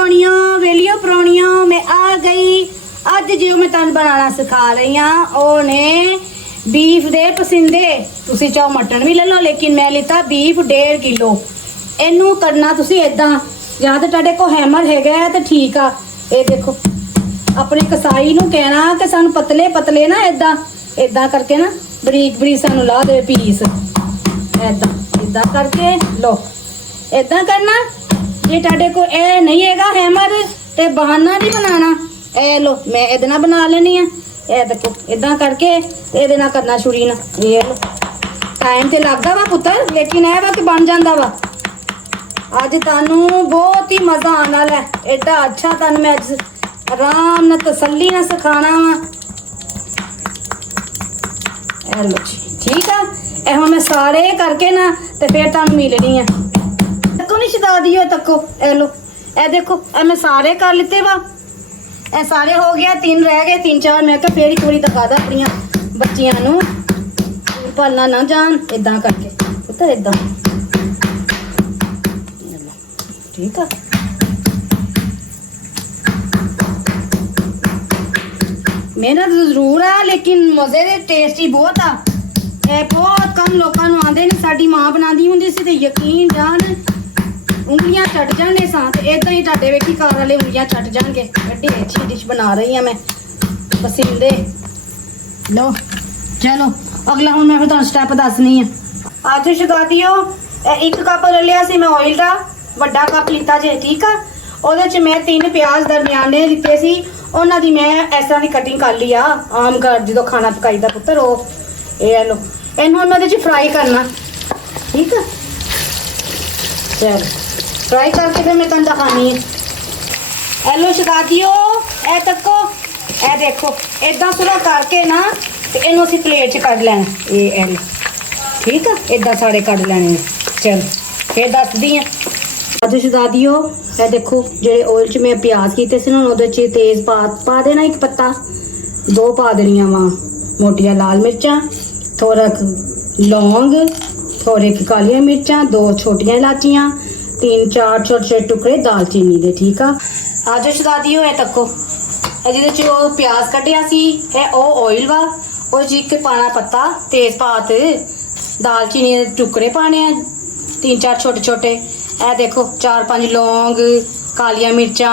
सोनियो वेलियो परौनियो मैं आ गई। अज जो मैं तुहानू बनाना सिखा रही हाँ ओने बीफ दे पसिंदे। तुसी चाहो मटन भी ले लो लेकिन मैं लिता बीफ 1.5 किलो। इनू करना तुसी इदां या तो तुहाडे को हैमर हैगा तो ठीक आ। ये देखो अपनी कसाई नू कहना कि सानू पतले पतले ना इदां इदां करके ना बरीक बरीक सानू ला दे पीस। इदां इदां करके लो इदां करना। जे तुहाडे को ए नहीं हैगा हैमर ते बहाना नहीं बनाना। ए लो मैं इहदे नाल बना लेनी आ। ए देखो इदां करके इहदे नाल करना छुरी ना। ये लो टाइम ते लगदा वा पुत्तर लेकिन ए वा कि बन जांदा वा। अज तुहानू बहुत ही मज़ा आने वाला है। एडा अच्छा तुहानू मैं अज आराम नाल तसल्ली नाल सिखाना वा। ए लो जी ठीक आ। ए हुण मैं सारे करके ना ते फिर तुहानू मिलनी है। तको नहीं छदा दियो तको। ए लो ए देखो ए मैं सारे कर लिते वा। ए सारे हो गया 3 रह गए 3-4 मैं कहा फिर एक बारी दिखा दा अपनी बच्चियां नू भलना ना जान। इदां करके पुत्तर इदां ठीक है। मेहनत जरूर है लेकिन मजे दे टेस्टी बहुत आ। ए बहुत कम लोगों नू आंदे ने। साडी मां बनांदी हुंदी सी ते यकीन जान उंगलियां चट जाने सा ते इदां ही तुहाडे वेखी घर वाले उंगलियां चट जाणगे। एडी अच्छी डिश बना रही हां मैं पसींदे। लो चलो अगला हुण मैं फिर तुहानू स्टैप दसनी है। अज शगादियो 1 कप ले लिया सी मैं ऑयल दा ਵੱਡਾ ਕੱਪ ਲਿੱਤਾ ਜੇ ਠੀਕ ਆ। ਉਹਦੇ ਚ ਮੈਂ 3 ਪਿਆਜ਼ ਦਰਮਿਆਨੇ ਲਿੱਤੇ ਸੀ। ਉਹਨਾਂ ਦੀ ਮੈਂ ਇਸ ਤਰ੍ਹਾਂ ਦੀ ਕਟਿੰਗ ਕਰ ਲਈ ਆ ਆਮ ਘਰ ਜਦੋਂ ਖਾਣਾ ਪਕਾਈਦਾ ਪੁੱਤਰ ਉਹ। ਇਹ ਲੋ ਇਹਨੂੰ ਮੈਂ ਇਹਦੇ ਚ ਫਰਾਈ ਕਰਨਾ ਠੀਕ ਆ। ਚਲ ਫਰਾਈ ਕਰਕੇ ਫਿਰ ਮੈਂ ਤੁਹਾਨੂੰ ਦਿਖਾਣੀ ਹੈ। ਇਹ ਲੋ ਸ਼ਗਾਦੀਓ ਇਹ ਤੱਕੋ ਇਹ ਦੇਖੋ ਇਦਾਂ ਪੂਰਾ ਕਰਕੇ ਨਾ ਤੇ ਇਹਨੂੰ ਅਸੀਂ ਪਲੇਟ ਚ ਕੱਢ ਲੈਣਾ। ਇਹ ਲੋ ਠੀਕ ਆ ਇਦਾਂ ਸਾਰੇ ਕੱਢ ਲੈਣੇ। ਚਲ ਫਿਰ ਦੱਸਦੀ ਆ। ਅੱਜ ਸ਼ਗਾਦੀਓ ਇਹ ਦੇਖੋ ਜਿਹੜੇ ਆਇਲ ਚ ਮੈਂ ਪਿਆਜ਼ ਕੀਤੇ ਸੀ ਨਾ ਉਹਦੇ ਚ ਤੇਜ਼ ਪਾ ਦੇਣਾ 1 ਪੱਤਾ। 2 ਪਾ ਦੇਣੀਆਂ ਵਾ ਮੋਟੀਆਂ ਲਾਲ ਮਿਰਚਾਂ, ਥੋੜਾ ਲੌਂਗ, ਥੋੜੇ ਕਾਲੀਆਂ ਮਿਰਚਾਂ, 2 ਛੋਟੀਆਂ ਇਲਾਚੀਆਂ, 3-4 ਛੋਟੇ ਟੁਕੜੇ ਦਾਲਚੀਨੀ ਦੇ ਠੀਕ ਆ। ਅੱਜ ਸ਼ਗਾਦੀਓ ਇਹ ਤੱਕੋ ਇਹ ਜਿਹਦੇ ਚ ਉਹ ਪਿਆਜ਼ ਕੱਢਿਆ ਸੀ ਇਹ ਉਹ ਆਇਲ ਵਾ। ਉਹ ਚ ਇੱਕ ਪਾਣਾ ਪੱਤਾ ਤੇਜ਼ ਪਾਤ, ਦਾਲਚੀਨੀ ਦੇ ਟੁਕੜੇ ਪਾਣੇ ਆ 3-4 ਛੋਟੇ ਛੋਟੇ। ਇਹ ਦੇਖੋ 4-5 ਲੌਂਗ, ਕਾਲੀਆਂ ਮਿਰਚਾਂ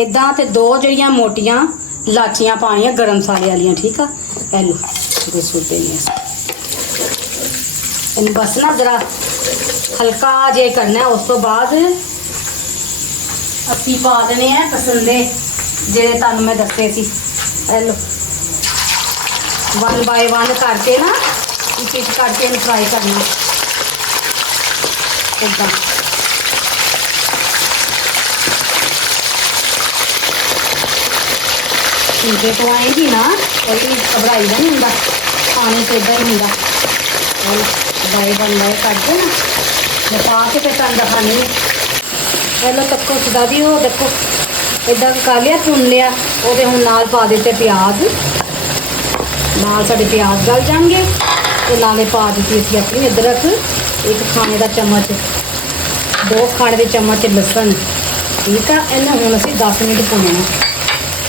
ਇਦਾਂ ਤੇ 2 ਜਿਹੜੀਆਂ ਮੋਟੀਆਂ ਲਾਚੀਆਂ ਪਾਣੀਆਂ ਗਰਮ ਮਸਾਲੇ ਵਾਲੀਆਂ ਠੀਕ ਆ। ਇਹ ਲੋ ਇਹਦੇ ਸੁੱਟੇ ਨੇ ਇਹਨੂੰ ਬਸ ਨਾ ਜਰਾ ਹਲਕਾ ਜੇ ਕਰਨਾ। ਉਸ ਤੋਂ ਬਾਅਦ ਅਸੀਂ ਪਾ ਦੇਣੇ ਆ ਪਸੰਦੇ ਜਿਹੜੇ ਤੁਹਾਨੂੰ ਮੈਂ ਦੱਸੇ ਸੀ। ਇਹ ਲੋ 1 ਬਾਏ 1 ਕਰਕੇ ਨਾ ਇੱਕ ਇੱਕ ਕਰਕੇ ਇਹਨੂੰ ਫਰਾਈ ਕਰਨਾ ਇਦਾਂ। सीधे तो आएगी ना कोई घबराई का नहीं होंगे पानी तो इदा ही होंगे। बाई 1 बाय करके ना मैं पा के फिर तुम दिखानी। पहले तको सदा दी हो देखो इदा कर लिया भुन लिया। वो हम नाल पा देते प्याज नाल साढ़े प्याज गल जाएंगे तो नाले पा दी असी अपनी अदरक 1 खाने का चम्मच, 2 खाने के चम्मच लसन ठीक है। इन्हें हम असी 10 मिनट भुनना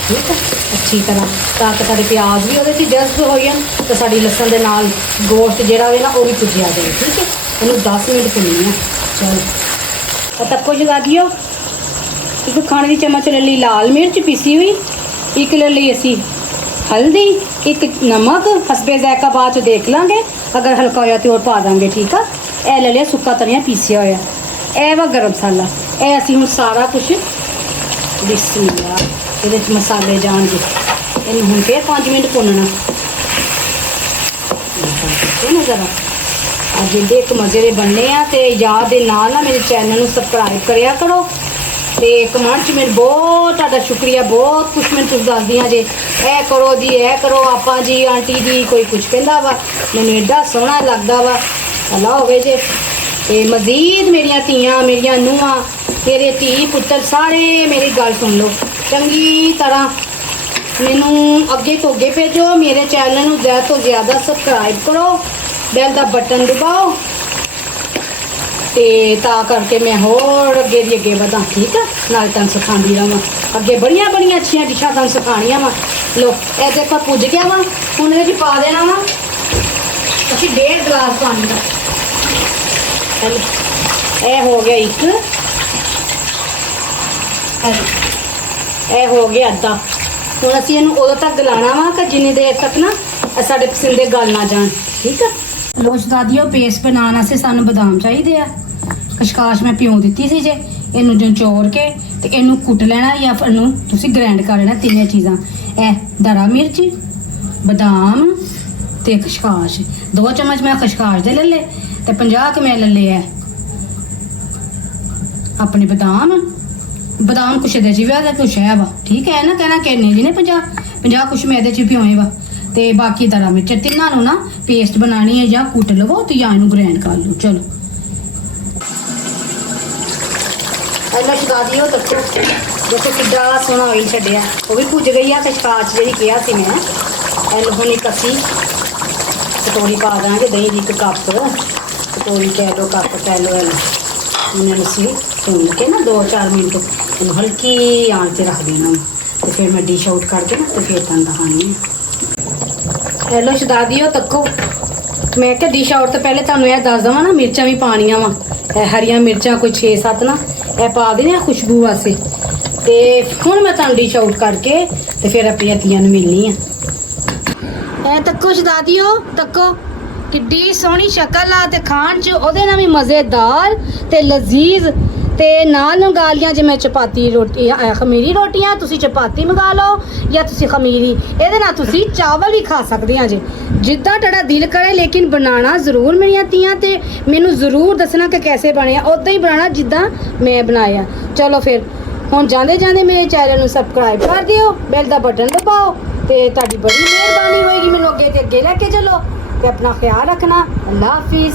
ठीक है अच्छी तरह ताकि सारे प्याज भी वो जज्ब हो जाए तो साड़ी लसन के नाल गोश्त जोड़ा हो ना वो भी भुजिया जाए ठीक है। इन्हू 10 मिनट भुननी है। चलो तक्को जगा दियो 1 खाने की चम्मच ले ली लाल मिर्च पीसी हुई, 1 ले ली असी हल्दी, 1 नमक हसबे जायका बाद देख लाँगे अगर हल्का होया तो और पा देंगे ठीक है। यह ले लिया सुक्का धनिया पीसिया होया। यह वा गर्म मसाला यह असी हुण सारा कुछ बिस्मिल्लाह ये मसाले जाएंगे। इन हम फिर 5 मिनट भुनना ना जरा। अज एक मजे के बनने आ तो याद दे नाल ना मेरे चैनल में सबसक्राइब करिया करो तो कमेंट च मेरे बहुत ज़्यादा शुक्रिया। बहुत कुछ मैं तुम दस दियाँ जे ए करो जी ए करो आपा जी आंटी जी कोई कुछ कहता वा मैंने एडा सोहना लगता वा भला होवे जे। ते मजीद मेरिया धीआं मेरिया नूहां मेरे धी पुत्तर सारे मेरी गल सुन लो चंगी तरह मैनू अगे तो अगे भेजो। मेरे चैनल ज़्यादा तो ज़्यादा सबसक्राइब करो, बैल का बटन दबाओ ਤੇ ਤਾਂ ਕਰਕੇ ਮੈਂ ਹੋਰ ਅੱਗੇ ਦੀ ਅੱਗੇ ਵਧਾਂ, ਠੀਕ ਆ, ਨਾਲ ਤੁਹਾਨੂੰ ਸਿਖਾਉਂਦੀ ਰਹਾਂ। ਅੱਗੇ ਬੜੀਆਂ ਬੜੀਆਂ ਅੱਛੀਆਂ ਡਿਸ਼ਾਂ ਤੁਹਾਨੂੰ ਸਿਖਾਉਣੀਆਂ ਵਾ। ਲੋ ਇਹ ਦੇਖੋ ਪੁੱਜ ਗਿਆ ਵਾ। ਹੁਣ ਇਹਦੇ 'ਚ ਪਾ ਦੇਣਾ ਵਾ ਅਸੀਂ 1.5 ਗਲਾਸ ਪਾਣੀ ਦਾ। ਇਹ ਹੋ ਗਿਆ ਇੱਕ, ਇਹ ਹੋ ਗਿਆ ਅੱਧਾ। ਹੁਣ ਅਸੀਂ ਇਹਨੂੰ ਉਦੋਂ ਤੱਕ ਗਲਾਣਾ ਵਾ ਕਿ ਜਿੰਨੀ ਦੇਰ ਤੱਕ ਨਾ ਸਾਡੇ ਪਸਿੰਦੇ ਗਲ ਨਾ ਜਾਣ, ਠੀਕ ਆ। ਲੋ ਸ਼ਦਾਦੀਓ, ਪੇਸਟ ਬਣਾਉਣ ਵਾਸਤੇ ਸਾਨੂੰ ਬਦਾਮ ਚਾਹੀਦੇ ਆ। ਕਸ਼ਕਾਸ਼ ਮੈਂ ਭਿਉਂ ਦਿੱਤੀ ਸੀ ਜੇ, ਇਹਨੂੰ ਨਿਚੋੜ ਕੇ ਤੇ ਇਹਨੂੰ ਕੁੱਟ ਲੈਣਾ ਜਾਂ ਫਿਰ ਇਹਨੂੰ ਤੁਸੀਂ ਗ੍ਰਾਈਂਡ ਕਰ ਲੈਣਾ। ਤਿੰਨੇ ਚੀਜ਼ਾਂ, ਇਹ ਦਰਾ ਮਿਰਚ, ਬਦਾਮ ਤੇ ਖਸ਼ਕਾਸ਼। 2 ਚਮਚ ਮੈਂ ਖਸ਼ਕਾਸ਼ ਦੇ ਲੈ ਲਏ ਤੇ 50 ਕੁ ਮੈਂ ਲੈ ਲਏ ਆ ਆਪਣੇ ਬਦਾਮ। ਬਦਾਮ ਕੁਛ ਇਹਦੇ 'ਚ ਵੀ ਆ ਤੇ ਕੁਛ ਹੈ ਵਾ, ਠੀਕ ਹੈ ਨਾ, ਕਹਿਣਾ ਕਿੰਨੇ ਜੀ ਨੇ 50 ਕੁਛ ਮੈਂ ਇਹਦੇ 'ਚ ਭਿਓਏ ਵਾ। ਤੇ ਬਾਕੀ ਦਰਾ ਮਿਰਚ, ਤਿੰਨਾਂ ਨੂੰ ਨਾ ਪੇਸਟ ਬਣਾਣੀ ਹੈ, ਜਾਂ ਕੁੱਟ ਲਵੋ ਤੇ ਜਾਂ ਇਹਨੂੰ ਗ੍ਰਾਈਂਡ ਕਰ ਲਓ। ਚਲੋ ਇਹਨਾਂ ਸ਼ਦਾਦੀਓ ਦੇਖੋ ਕਿੱਡਾ ਸੋਹਣਾ ਆਇਲ ਛੱਡਿਆ, ਉਹ ਵੀ ਭੁੱਜ ਗਈ ਆ ਖਸ਼ਕਾਸ਼ ਜਿਹੜੀ ਕਿਹਾ ਸੀ ਮੈਂ। ਇਹ ਹੁਣ ਇੱਕ ਅਸੀਂ ਕਟੋਰੀ ਪਾ ਦਾਂਗੇ ਦਹੀਂ ਦੀ, 1 ਕੱਪ, ਕਟੋਰੀ ਕਹਿ ਲਓ, ਕੱਪ ਕਹਿ ਲਓ। ਇਹਨਾਂ ਨੂੰ ਅਸੀਂ ਭੁੰਨ ਕੇ ਨਾ 2-4 ਮਿੰਟ ਇਹਨੂੰ ਹਲਕੀ ਆਂਚ 'ਤੇ ਰੱਖ ਦੇਣਾ ਤੇ ਫਿਰ ਮੈਂ ਡਿਸ਼ ਆਊਟ ਕਰਕੇ ਨਾ ਤੇ ਫਿਰ ਤੁਹਾਨੂੰ ਦਿਖਾਉਣੀ ਹੈ। ਹੈਲੋ ਸ਼ਦਾਦੀਓ ਤੱਕੋ, ਮੈਂ ਕਿਹਾ ਡਿਸ਼ ਆਊਟ ਤੋਂ ਪਹਿਲੇ ਤੁਹਾਨੂੰ ਇਹ ਦੱਸ ਦੇਵਾਂ ਨਾ, ਮਿਰਚਾਂ ਵੀ ਪਾਣੀਆਂ ਵਾ। ਇਹ ਹਰੀਆਂ ਮਿਰਚਾਂ ਕੋਈ 6-7 ਨਾ ਇਹ ਪਾ ਦੇਣੇ ਆ ਖੁਸ਼ਬੂ ਵਾਸਤੇ। ਤੇ ਹੁਣ ਮੈਂ ਤੁਹਾਨੂੰ ਡਿਸ਼ ਆਊਟ ਕਰਕੇ ਤੇ ਫਿਰ ਆਪਣੀਆਂ ਧੀਆਂ ਨੂੰ ਮਿਲਣੀ ਆ। ਇਹ ਤੱਕੋ ਸ਼ਦਾਦੀਓ ਤੱਕੋ, ਕਿੱਡੀ ਸੋਹਣੀ ਸ਼ਕਲ ਆ ਤੇ ਖਾਣ 'ਚ ਉਹਦੇ ਨਾਲ ਵੀ ਮਜ਼ੇਦਾਰ ਤੇ ਲਜ਼ੀਜ਼। ਤੇ ਨਾਲ ਮੰਗਾ ਲੀਆਂ ਜੇ ਮੈਂ ਚਪਾਤੀ ਰੋਟੀ, ਖਮੀਰੀ ਰੋਟੀਆਂ, ਤੁਸੀਂ ਚਪਾਤੀ ਮੰਗਾ ਲਓ ਜਾਂ ਤੁਸੀਂ ਖਮੀਰੀ। ਇਹਦੇ ਨਾਲ ਤੁਸੀਂ ਚਾਵਲ ਵੀ ਖਾ ਸਕਦੇ ਆ ਜੇ, ਜਿੱਦਾਂ ਤੁਹਾਡਾ ਦਿਲ ਕਰੇ। ਲੇਕਿਨ ਬਣਾਉਣਾ ਜ਼ਰੂਰ ਮੇਰੀਆਂ ਧੀਆਂ, ਤੇ ਮੈਨੂੰ ਜ਼ਰੂਰ ਦੱਸਣਾ ਕਿ ਕੈਸੇ ਬਣਿਆ। ਉੱਦਾਂ ਹੀ ਬਣਾਉਣਾ ਜਿੱਦਾਂ ਮੈਂ ਬਣਾਇਆ। ਚਲੋ ਫਿਰ ਹੁਣ ਜਾਂਦੇ ਜਾਂਦੇ ਮੇਰੇ ਚੈਨਲ ਨੂੰ ਸਬਸਕ੍ਰਾਈਬ ਕਰ ਦਿਓ, ਬੈਲ ਦਾ ਬਟਨ ਦਬਾਓ ਤੇ ਤੁਹਾਡੀ ਬੜੀ ਮਿਹਰਬਾਨੀ ਹੋਏਗੀ। ਮੈਨੂੰ ਅੱਗੇ ਤੇ ਅੱਗੇ ਲੈ ਕੇ ਚਲੋ ਤੇ ਆਪਣਾ ਖਿਆਲ ਰੱਖਣਾ। ਅੱਲਾ ਹਾਫਿਜ਼।